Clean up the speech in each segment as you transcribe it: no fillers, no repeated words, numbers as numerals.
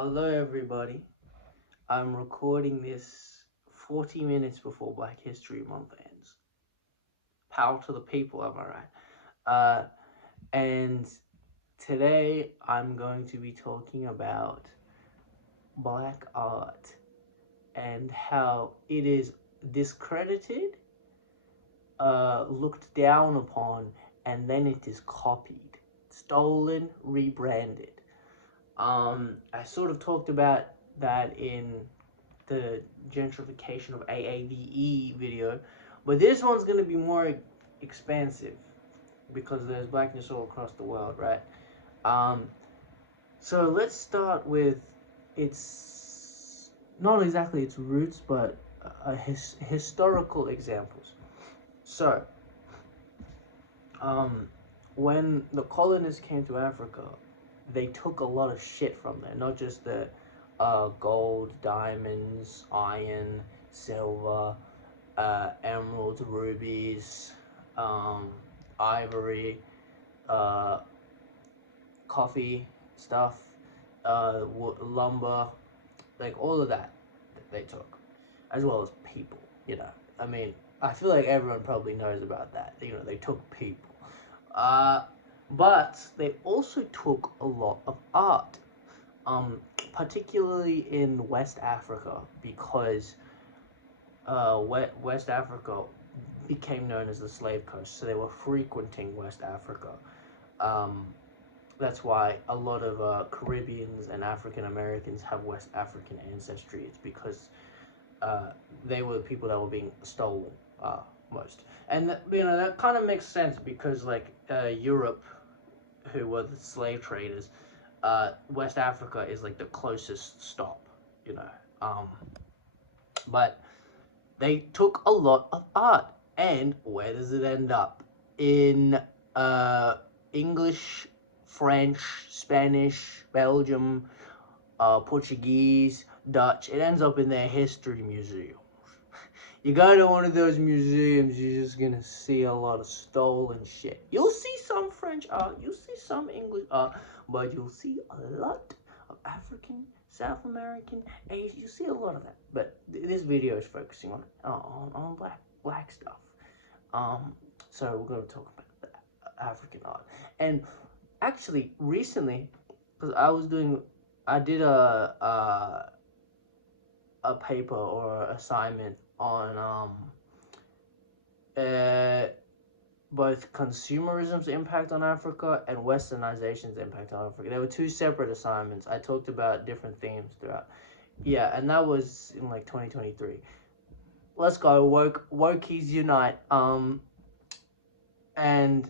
Hello, everybody. I'm recording this 40 minutes before Black History Month ends. Power to the people, am I right? And today I'm going to be talking about black art and how it is discredited, looked down upon, and then it is copied, stolen, rebranded. I sort of talked about that in the gentrification of AAVE video, but this one's going to be more expansive because there's blackness all across the world, right? Um, so let's start with its not exactly its roots, but historical examples. So, um, when the colonists came to Africa, they took a lot of shit from there, not just the gold, diamonds, iron, silver, emeralds, rubies, um, ivory, uh, coffee stuff, lumber, like all of that they took, as well as people. I mean, I feel like everyone probably knows about that. They took people, uh, but they also took a lot of art, particularly in West Africa, because West Africa became known as the slave coast, so they were frequenting West Africa. Um, that's why a lot of Caribbeans and African Americans have West African ancestry. It's because uh, they were the people that were being stolen most, and that kind of makes sense because Europe, who were the slave traders, West Africa is like the closest stop, you know. But they took a lot of art, and where does it end up? In uh, English, French, Spanish, Belgium, Portuguese, Dutch. It ends up in their history museum. You go to one of those museums, you're just gonna see a lot of stolen shit. You'll see some French art, you'll see some English art, but you'll see a lot of African, South American, Asian. You see a lot of that. But this video is focusing on black stuff. Um, so we're gonna talk about the African art. And actually, recently, because I did a paper or assignment on uh, both consumerism's impact on Africa and Westernization's impact on Africa. There were two separate assignments. I talked about different themes throughout. Yeah, and that was in like 2023. Let's go, wokies unite. And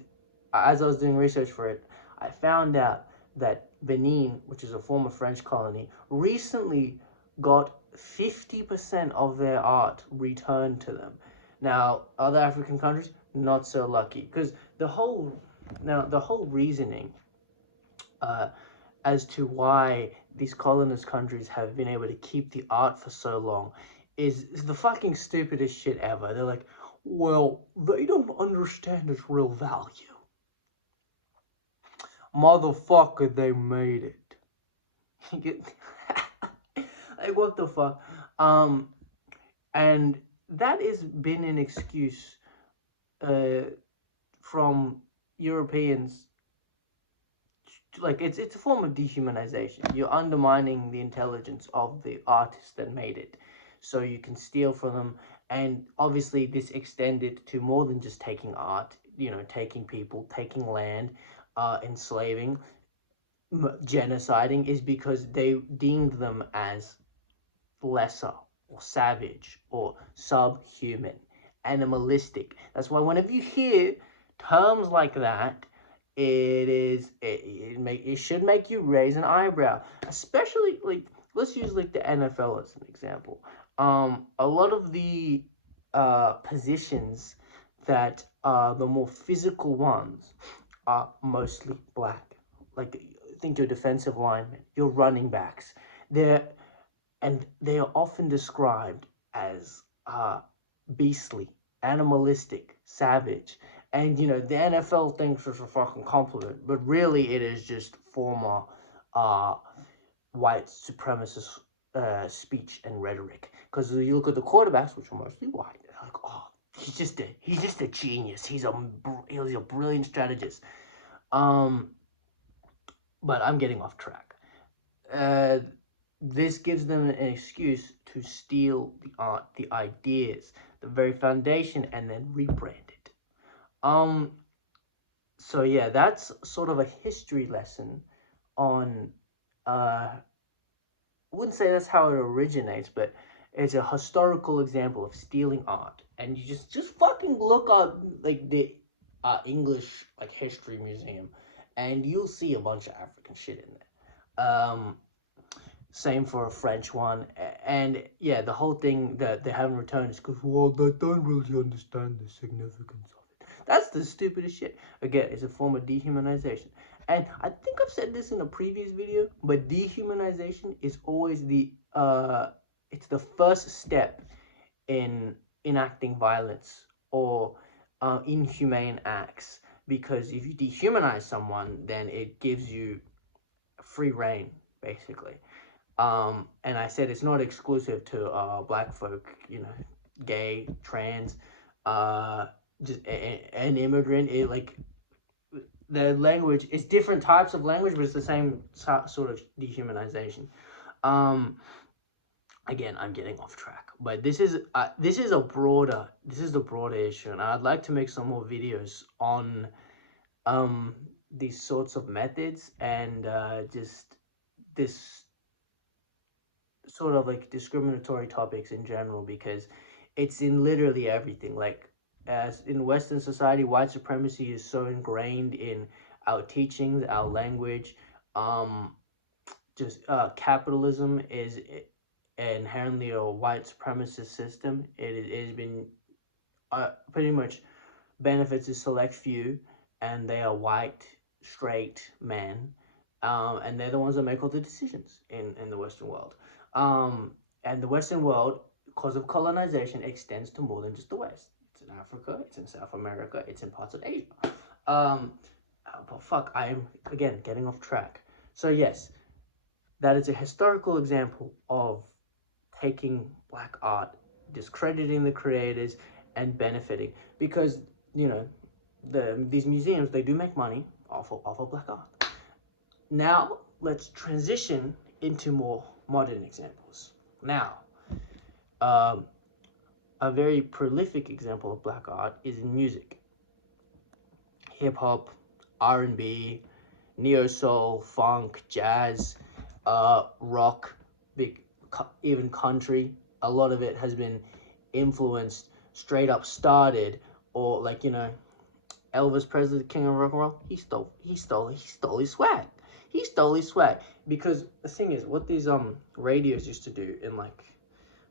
as I was doing research for it, I found out that Benin, which is a former French colony, recently got 50% of their art returned to them. Now, other African countries, not so lucky, because the whole reasoning uh, as to why these colonist countries have been able to keep the art for so long is the fucking stupidest shit ever. They're like, well, they don't understand its real value. Motherfucker, they made it. Like, what the fuck? Um, and that has been an excuse uh, from Europeans. Like, it's a form of dehumanization. You're undermining the intelligence of the artist that made it, so you can steal from them. And obviously, this extended to more than just taking art. Taking people, taking land, enslaving, genociding, is because they deemed them as lesser or savage or subhuman, animalistic. That's why whenever you hear terms like that, it should make you raise an eyebrow. Especially, like, let's use like the NFL as an example. A lot of the positions that are the more physical ones are mostly black. Like, think your defensive linemen, your running backs. They're and they are often described as beastly, animalistic, savage. And the NFL thinks it's a fucking compliment, but really it is just former uh, white supremacist speech and rhetoric. Because you look at the quarterbacks, which are mostly white, they're like, oh, he's just a genius. He's a brilliant strategist. But I'm getting off track. This gives them an excuse to steal the art, the ideas, the very foundation, and then rebrand it. So yeah, that's sort of a history lesson on. I wouldn't say that's how it originates, but it's a historical example of stealing art. And you just fucking look up like the English like history museum, and you'll see a bunch of African shit in there. Same for a French one, and yeah, the whole thing that they haven't returned is because, well, they don't really understand the significance of it. That's the stupidest shit. Again, it's a form of dehumanization, and I think I've said this in a previous video, but dehumanization is always it's the first step in enacting violence or inhumane acts, because if you dehumanize someone, then it gives you free reign, basically. And I said it's not exclusive to black folk, gay, trans, just an immigrant. It like the language. It's different types of language, but it's the same sort of dehumanization. Again, I'm getting off track, but this is the broader issue, and I'd like to make some more videos on these sorts of methods and just this sort of like discriminatory topics in general, because it's in literally everything. Like, as in Western society, white supremacy is so ingrained in our teachings, our language. Just capitalism is inherently a white supremacist system. It has been pretty much benefits a select few, and they are white, straight men, and they're the ones that make all the decisions in the Western world. And the Western world, because of colonization, extends to more than just the West. It's in Africa, it's in South America, it's in parts of Asia. But fuck, I am, again, getting off track. So yes, that is a historical example of taking black art, discrediting the creators, and benefiting. Because, these museums, they do make money off of black art. Now, let's transition into more modern examples. Now, a very prolific example of black art is in music. Hip-hop, R&B, neo-soul, funk, jazz, rock, even country. A lot of it has been influenced, straight up started, or like, Elvis Presley, the king of rock and roll, he stole his swag. He stole his swag. Because the thing is, what these radios used to do in like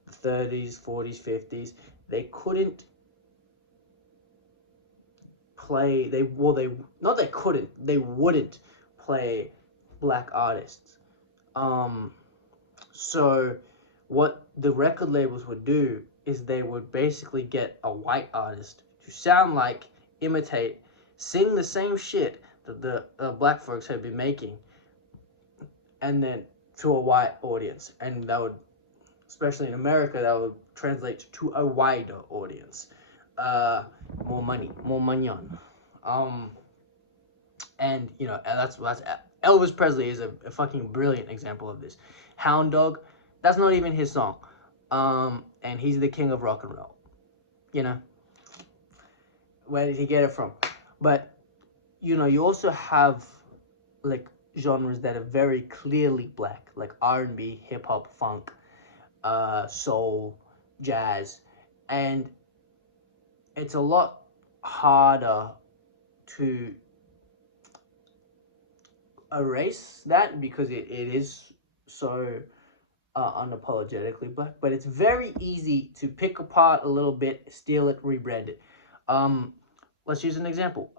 the 30s, 40s, 50s, they couldn't play, they wouldn't play black artists. So what the record labels would do is they would basically get a white artist to sound like, imitate, sing the same shit that the black folks had been making, and then to a white audience. And that would, especially in America, that would translate to a wider audience. More money on. And that's Elvis Presley is a fucking brilliant example of this. Hound Dog, that's not even his song. And he's the king of rock and roll. Where did he get it from? But you also have like genres that are very clearly black, like R&B, hip hop, funk, soul, jazz, and it's a lot harder to erase that because it is so unapologetically black. But it's very easy to pick apart a little bit, steal it, rebrand it. Let's use an example.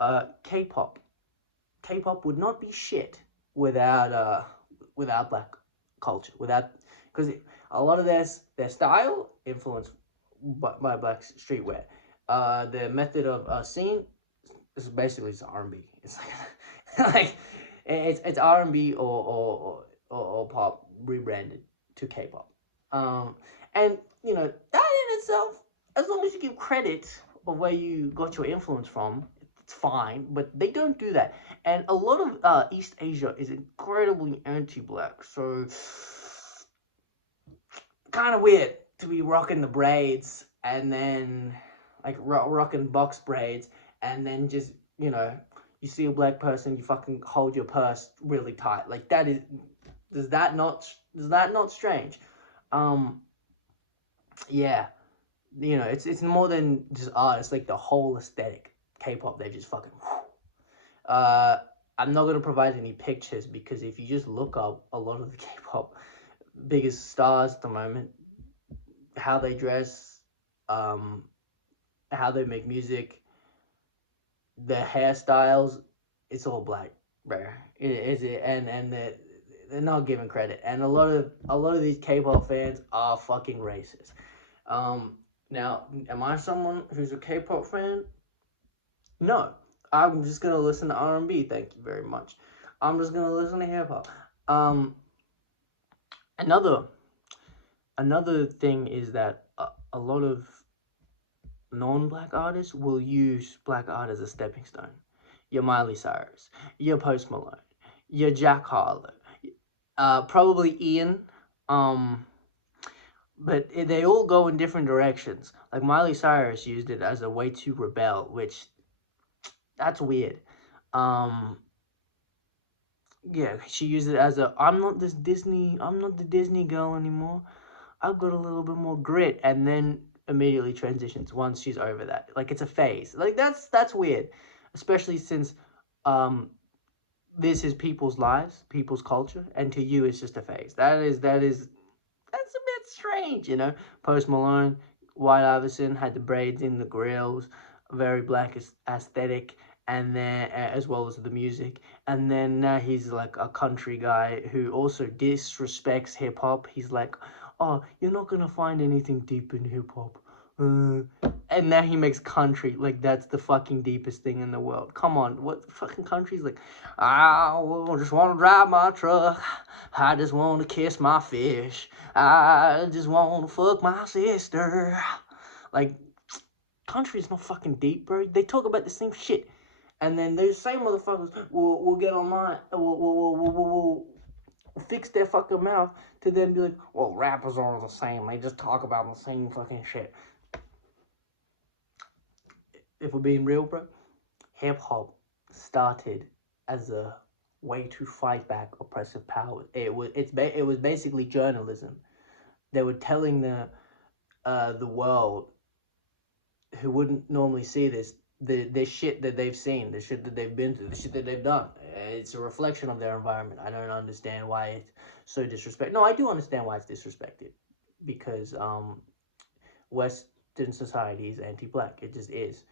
K-pop. K-pop would not be shit without black culture, because a lot of their style influenced by black streetwear. The method of singing is basically R&B. It's like like it's R&B or pop rebranded to K-pop. And you know that in itself, as long as you give credit of where you got your influence from, it's fine. But they don't do that, and a lot of East Asia is incredibly anti-black. So kind of weird to be rocking the braids and then like rocking box braids and then just you see a black person, you fucking hold your purse really tight. Like that is does that not strange? Um, yeah, it's more than just art. It's like the whole aesthetic. K-pop, they just fucking. Uh, I'm not gonna provide any pictures because if you just look up a lot of the K-pop biggest stars at the moment, how they dress, um, how they make music, their hairstyles, it's all black, bro. Is it? And they're not giving credit, and a lot of these K-pop fans are fucking racist. Um, Now, am I someone who's a K-pop fan? No, I'm just gonna listen to R&B. Thank you very much. I'm just gonna listen to hip hop. Um, another another thing is that a lot of non-black artists will use black art as a stepping stone. Your Miley Cyrus, your Post Malone, your Jack Harlow, probably Ian. Um, but they all go in different directions. Like Miley Cyrus used it as a way to rebel, which that's weird. Um, yeah, she used it as a I'm not the Disney girl anymore. I've got a little bit more grit, and then immediately transitions once she's over that. Like it's a phase. Like that's weird, especially since um this is people's lives, people's culture, and to you it's just a phase. That's a bit strange, you know. Post Malone, White Iverson had the braids in the grills, very black aesthetic, and then as well as the music. And then now he's like a country guy who also disrespects hip hop. He's like, "Oh, you're not gonna find anything deep in hip hop." And now he makes country like that's the fucking deepest thing in the world. Come on, what fucking country's like? I just want to drive my truck. I just want to kiss my fish. I just want to fuck my sister. Like, country's not fucking deep, bro. They talk about the same shit. And then those same motherfuckers will get online, will fix their fucking mouth to then be like, well, rappers are the same. They just talk about the same fucking shit. If we're being real, bro, hip hop started as a way to fight back oppressive power. It was basically journalism. They were telling the world who wouldn't normally see this the shit that they've seen, the shit that they've been through, the shit that they've done. It's a reflection of their environment. I don't understand why it's so disrespected. No, I do understand why it's disrespected because Western society is anti-black. It just is.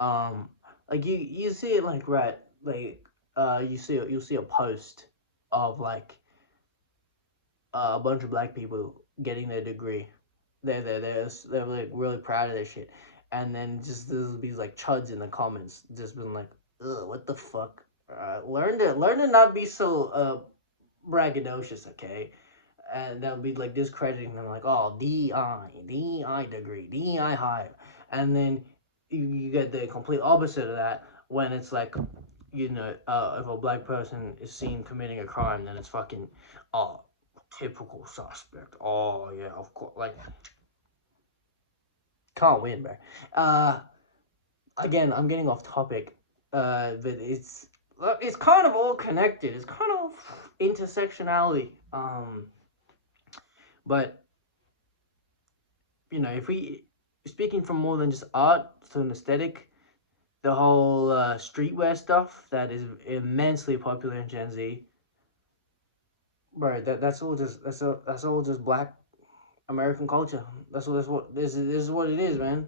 Um, like you see it like right like you'll see a post of like a bunch of black people getting their degree. They're like really proud of their shit, and then just there's these like chuds in the comments just been like, ugh, what the fuck? Learn to not be so braggadocious, okay? And they'll be like discrediting them, like, oh, DI degree, DI higher, and then you get the complete opposite of that when it's like, if a black person is seen committing a crime, then it's fucking, oh, typical suspect. Oh yeah, of course. Like, can't win, bro. Again, I'm getting off topic. But it's kind of all connected. It's kind of intersectionality. But if we speaking from more than just art to an aesthetic, the whole streetwear stuff that is immensely popular in Gen Z. Right, that's all just black American culture. That's what this is what it is, man.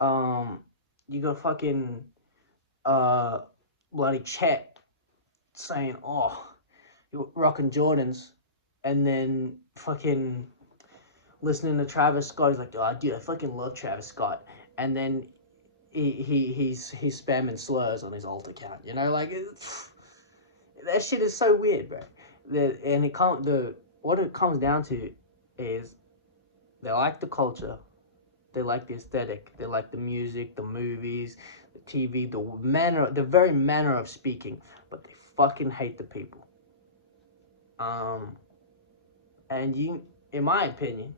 Um, you got fucking uh bloody Chet saying, "Oh, you're rocking Jordans," and then fucking listening to Travis Scott. He's like, "Oh, dude, I fucking love Travis Scott," and then he's spamming slurs on his alt account. Like that shit is so weird, bro. And it can't the what it comes down to is they like the culture, they like the aesthetic, they like the music, the movies, the TV, the very manner of speaking, but they fucking hate the people. And you, in my opinion,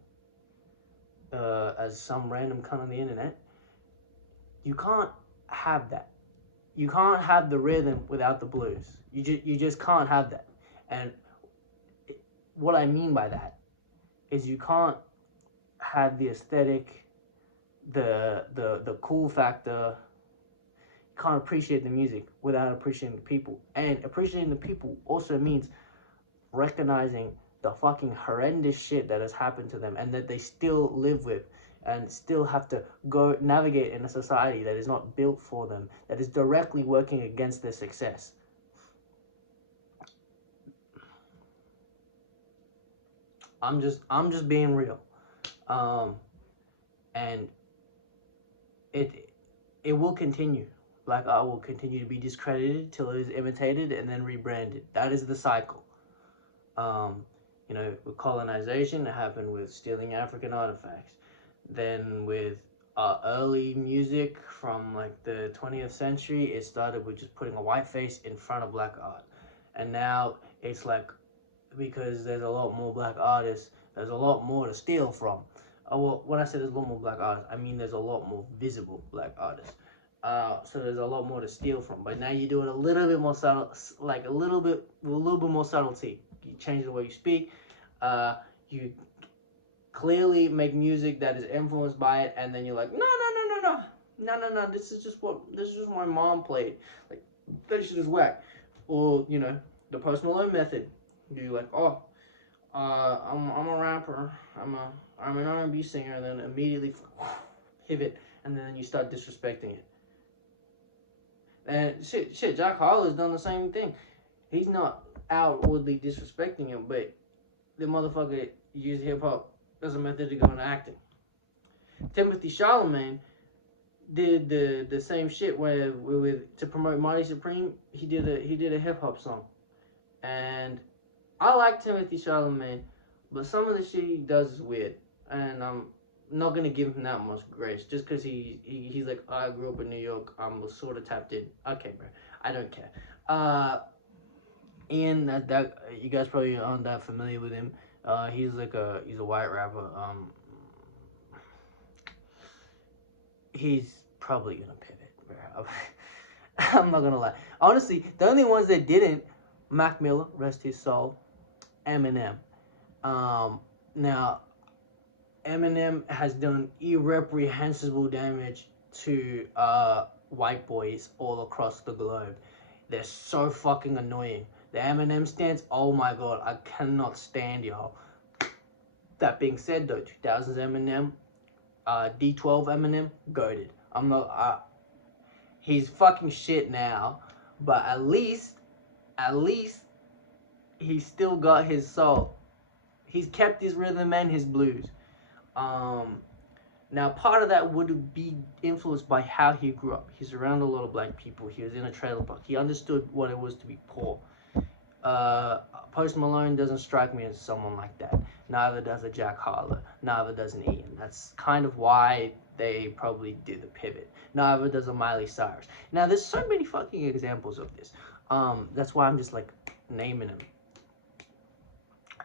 as some random cunt on the internet, you can't have that. You can't have the rhythm without the blues. You just can't have that. And what I mean by that is you can't have the aesthetic, the cool factor. You can't appreciate the music without appreciating the people. And appreciating the people also means recognizing the fucking horrendous shit that has happened to them and that they still live with and still have to go navigate in a society that is not built for them, that is directly working against their success. I'm just being real. And it will continue. Black art will continue to be discredited till it is imitated and then rebranded. That is the cycle. You know, with colonization, it happened with stealing African artifacts. Then with early music from like the 20th century, it started with just putting a white face in front of black art. And now it's like, because there's a lot more black artists, there's a lot more to steal from. Well, when I say there's a lot more black artists, I mean there's a lot more visible black artists. So there's a lot more to steal from. But now you do it a little bit more subtle, like a little bit more subtlety. You change the way you speak. You clearly make music that is influenced by it, and then you're like, no. This is just what my mom played. Like, that shit is whack. Or, you know, the Post Malone method. You're like, oh, I'm a rapper. I'm an R&B singer, and then immediately pivot, and then you start disrespecting it. And shit, Jack Harlow's done the same thing. He's not outwardly disrespecting it, but the motherfucker used hip hop as a method to go into acting. Timothy Chalamet did the same shit with to promote Marty Supreme. He did a hip hop song, and I like Timothy Chalamet, but some of the shit he does is weird, and I'm not gonna give him that much grace just because he's like, oh, I grew up in New York, I'm sort of tapped in. Okay, bro, I don't care. Ian, that you guys probably aren't that familiar with him. He's a white rapper. He's probably gonna pivot, bro. I'm not gonna lie. Honestly, the only ones that didn't, Mac Miller, rest his soul, Eminem. Now, Eminem has done irreprehensible damage to white boys all across the globe. They're so fucking annoying. The Eminem stance, oh my god, I cannot stand y'all. That being said though, 2000s Eminem, D12 Eminem, goated. I'm not, he's fucking shit now, but at least, he's still got his soul. He's kept his rhythm and his blues. Now part of that would be influenced by how he grew up. He's around a lot of black people. He was in a trailer park. He understood what it was to be poor. Post Malone doesn't strike me as someone like that. Neither does a Jack Harlow. Neither does an Ian. That's kind of why they probably did the pivot. Neither does a Miley Cyrus. Now, there's so many fucking examples of this. That's why I'm just like naming them.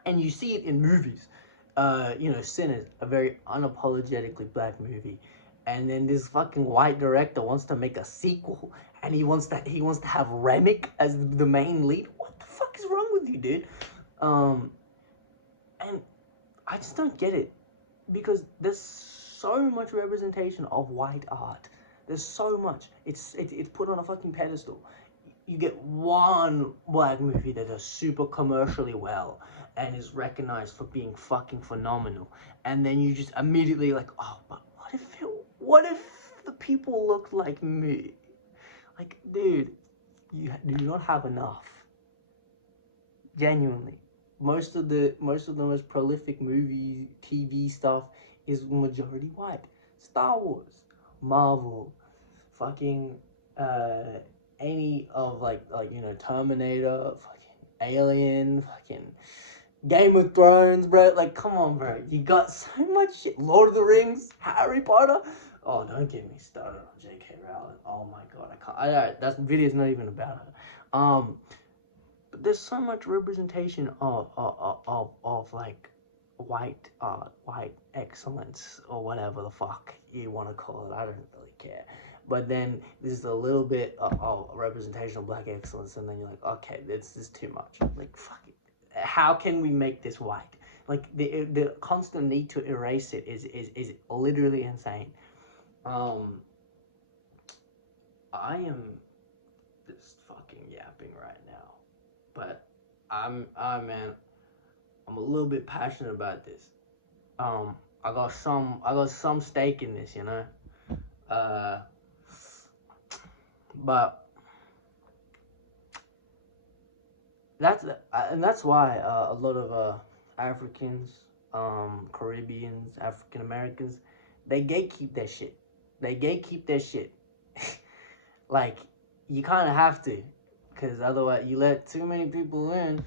And you see it in movies. You know, Sinners, a very unapologetically black movie. And then this fucking white director wants to make a sequel, and he wants to have Remick as the main lead. What the fuck is wrong with you, dude? And I just don't get it, because there's so much representation of white art. There's so much. It's put on a fucking pedestal. You get one black movie that does super commercially well and is recognized for being fucking phenomenal, and then you just immediately like, oh, but what if the people looked like me? Like, dude, you do not have enough. Genuinely, most of the most prolific movie, TV stuff is majority white. Star Wars, Marvel, fucking any of like you know, Terminator, fucking Alien, fucking Game of Thrones, bro. Like, come on, bro. You got so much shit. Lord of the Rings, Harry Potter. Oh, don't get me started on J.K. Rowling. Oh my god, I can't. That video's not even about her. But there's so much representation of like white white excellence or whatever the fuck you want to call it. I don't really care. But then there's a little bit of representation of black excellence, and then you're like, okay, this is too much. Like, fuck it. How can we make this white? Like the constant need to erase it is literally insane. Um, I am just fucking yapping right now, but man, I'm a little bit passionate about this. I got some stake in this, you know. Uh, but that's why a lot of Africans, Caribbeans, African Americans, they gatekeep that shit. They gatekeep that shit. Like, you kind of have to, because otherwise you let too many people in,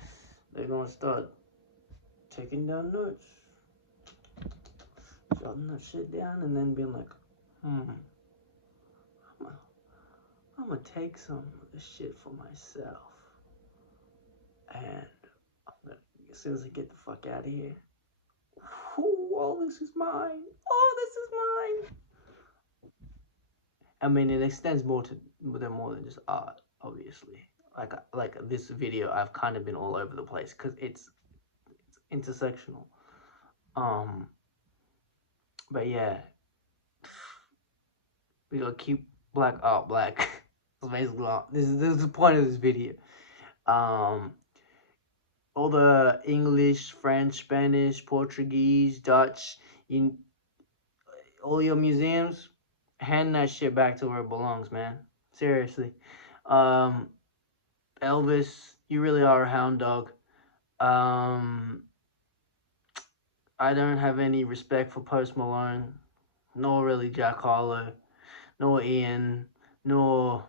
they're gonna start taking down notes, jotting that shit down, and then being like, I'm gonna take some of this shit for myself, and as soon as I get the fuck out of here, all this is mine. Oh, this is mine. I mean, it extends more than just art, obviously. Like this video, I've kind of been all over the place because it's intersectional. Um, but yeah, we gotta keep black art black. That's basically this is the point of this video. Um, all the English, French, Spanish, Portuguese, Dutch, in all your museums, hand that shit back to where it belongs, man. Seriously. Um, Elvis, you really are a hound dog. I don't have any respect for Post Malone, nor really Jack Harlow, nor Ian, nor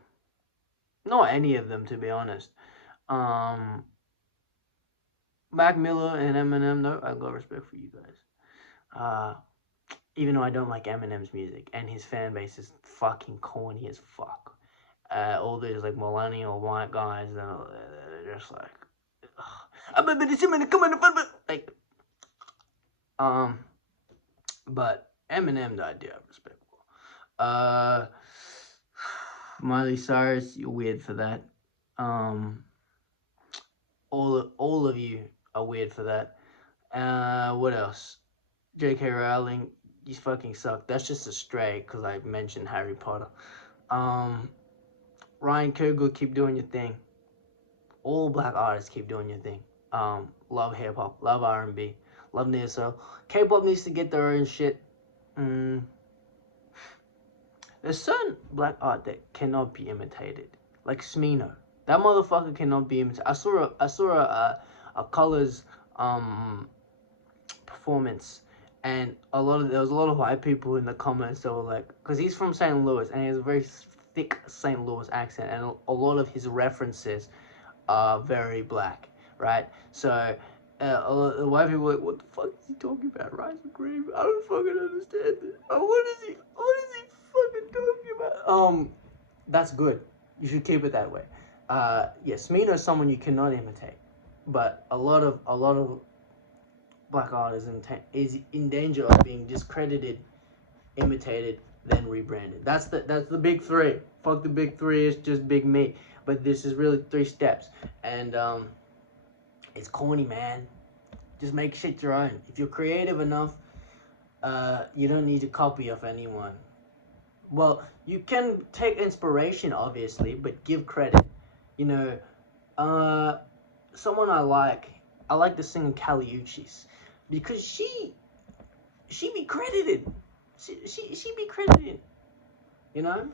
any of them, to be honest. Mac Miller and Eminem, no, I got respect for you guys. Even though I don't like Eminem's music, and his fan base is fucking corny as fuck. All these like millennial white guys, they're just like, like, but Eminem, I do have respect for. Miley Cyrus, you're weird for that. All of you are weird for that. What else? J.K. Rowling, you fucking suck. That's just a stray because I mentioned Harry Potter. Ryan Coogler, keep doing your thing. All black artists, keep doing your thing. Love hip hop, love R&B, love neo. K-pop needs to get their own shit. There's certain black art that cannot be imitated, like Smino. That motherfucker cannot be imitated. I saw a Colors performance, and there was a lot of white people in the comments that were like, because he's from St. Louis and he has a very thick St. Louis accent, and a lot of his references are very black, right? So a lot of white people are like, what the fuck is he talking about? Rise of Green? I don't fucking understand this. What is he fucking talking about? That's good. You should keep it that way. Yes, Smino is someone you cannot imitate, but a lot of black art is in danger of being discredited, imitated, then rebranded. That's the big three. Fuck the big three. It's just big me. But this is really 3 steps, and it's corny, man. Just make shit your own. If you're creative enough, you don't need to copy of anyone. Well, you can take inspiration, obviously, but give credit. You know, someone I like the singer Kali Uchis, because she be credited. She be credited. You know,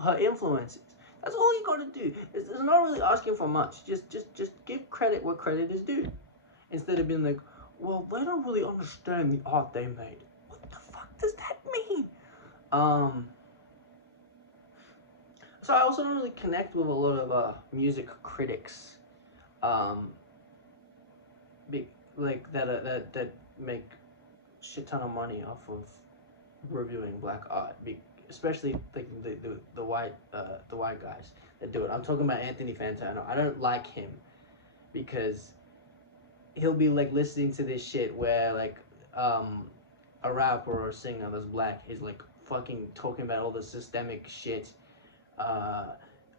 her influences. That's all you gotta do. It's not really asking for much. Just give credit where credit is due, instead of being like, well, they don't really understand the art they made. What the fuck does that mean? So I also don't really connect with a lot of music critics. big like that make shit ton of money off of reviewing black art, especially like the white guys that do it. I'm talking about Anthony Fantano. I don't like him because he'll be like listening to this shit where like a rapper or a singer that's black is like fucking talking about all the systemic shit, uh,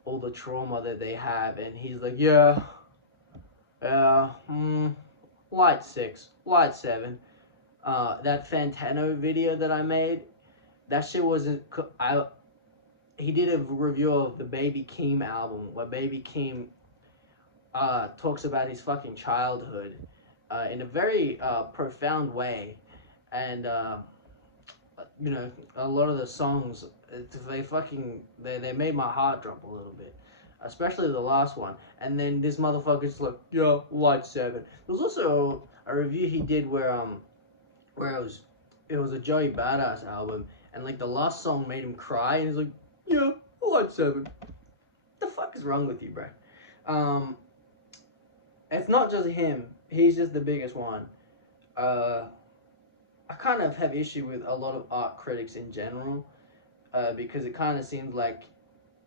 all the trauma that they have, and he's like, yeah, light 6, light 7. That Fantano video that I made, that shit wasn't. He did a review of the Baby Keem album, where Baby Keem talks about his fucking childhood in a very profound way, and you know, a lot of the songs, they made my heart drop a little bit, especially the last one. And then this motherfucker's like, yeah, light 7. There was also a review he did where it was a Joey Badass album, and like the last song made him cry, and he's like, yeah, light 7. The fuck is wrong with you, bro? It's not just him. He's just the biggest one. I kind of have issue with a lot of art critics in general, because it kind of seems like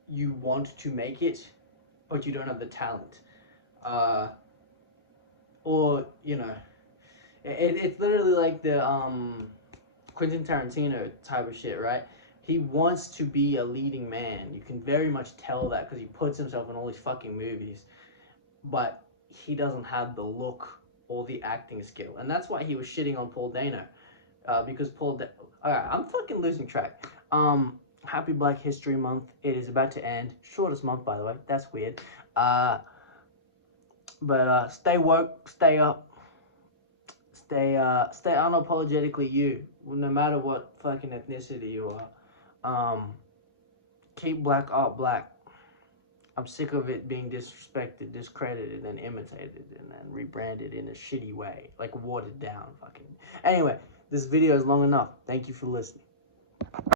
you want to make it, but you don't have the talent. Or, you know, it's literally like the Quentin Tarantino type of shit, right? He wants to be a leading man. You can very much tell that because he puts himself in all these fucking movies. But he doesn't have the look or the acting skill. And that's why he was shitting on Paul Dano. Because Alright, I'm fucking losing track. Happy Black History Month. It is about to end. Shortest month, by the way. That's weird. But stay woke, stay up. Stay unapologetically you, no matter what fucking ethnicity you are. Keep black art black. I'm sick of it being disrespected, discredited, and imitated, and then rebranded in a shitty way, like watered down fucking. Anyway, this video is long enough. Thank you for listening.